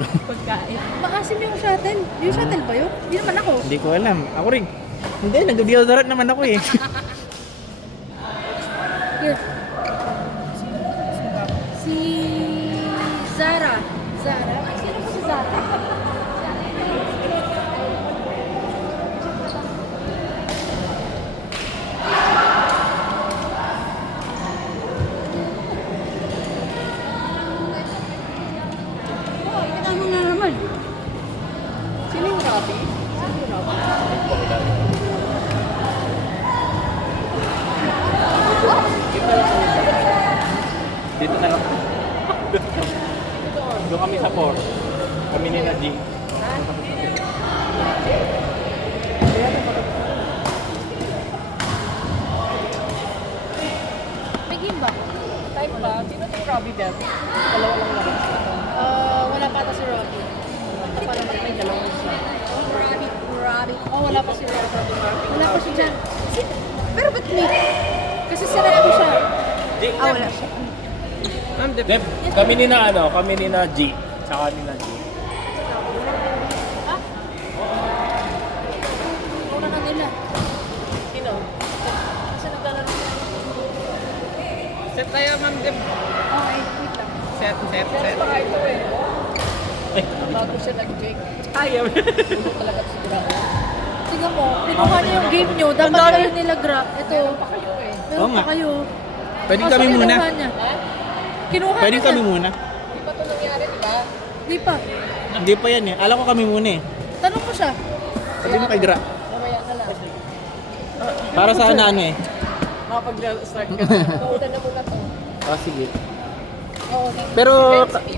Pagkain. Maasim yung shuttle. Yung shuttle ba yun? Hindi naman ako. Hindi ko alam. Ako rin. Hindi, nag-deodorant naman ako eh. Here. Si Zara. Zara? Sino po si Zara? Oh, kita mo na naman. Sino yung Robby? Sino yung Robby? Dito na lang. Doon kami sa port. Kami ni Nadji. May game ba? Type ba? Sino yung Robby Bell? Dalawa lang naman sila. Wala pa ata si Rocky. Parang may dalawa siya. Robbie. Oh, wala pa si Rocky. Martin. Wala pa si Jan. Pero ba't me? Kasi sinaya ko siya. Wala siya. Ma'am, Deb, kami ni na kami ni na G. Tsaka ni na G. Ha? Una na nila. Sino? Kasi naglalaro sila. Set tayo, Ma'am Deb. Okay, wait lang. Set. Set pa ito eh. Bago siya nag-Jake. Ayaw. Ano talaga sigurado. Tingnan mo, kinuha niyo yung game niyo. Dapat kayo nila grab. Ito. Pa kayo eh. Meron Oo pa nga. kayo. Pwedeng Kaso kami muna. kinuha niya. Ha? Kinuha Pwedeng niya. kami muna. Di ba ito nangyari, di ba? Di pa. Hindi pa yan eh. Alam ko kami muna eh. Tanong mo siya. Sabi mo kay Gra. Mamaya na lang. Para sa ano eh. Makapag-start ka. Naulan na muna to. Oh, sige. Oo. Pero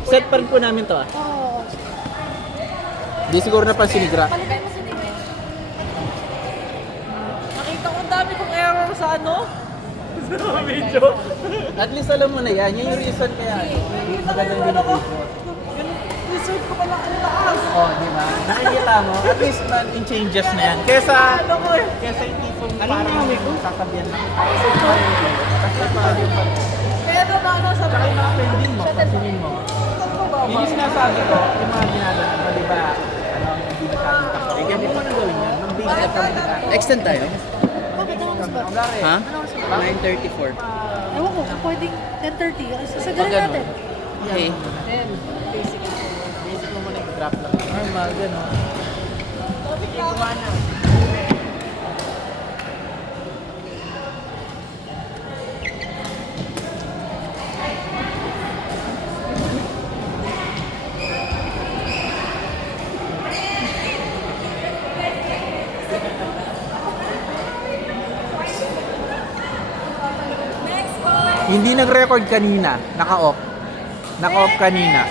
set pa rin po namin to ah. Oo. Di siguro napansin ni Gra. Paligay mo si Nime. Nakita ko ang dami kong error sa ano. Video. At least alam mo na yan. Yan yung reason kaya magandang binibidyo. Reserve ko pala ang taas. Oh, di ba? Nakikita mo, at least in changes na yan. Kesa yung tipong parang sasabihan lang. Kasi Pero na ano sa tsaka yung mga pending mo, pansinin mo. Yun yung sinasabi ko, yung mga ginagawa mo, di ba? Hindi masyadong kapag. Kaya mo na gawin yan. Mag-basic ka muna. Extend tayo? Bakit ang oras ba? Ha? Anong oras ba? 9:34. Ewan ko, kung pwedeng 10:30. Sasagalin Pag natin. Okay. Then, basic. Basic mo muna yung graph lang. Normal, gano'n. Iguwa na. Hindi nag-record kanina. Naka-off. Naka-off kanina.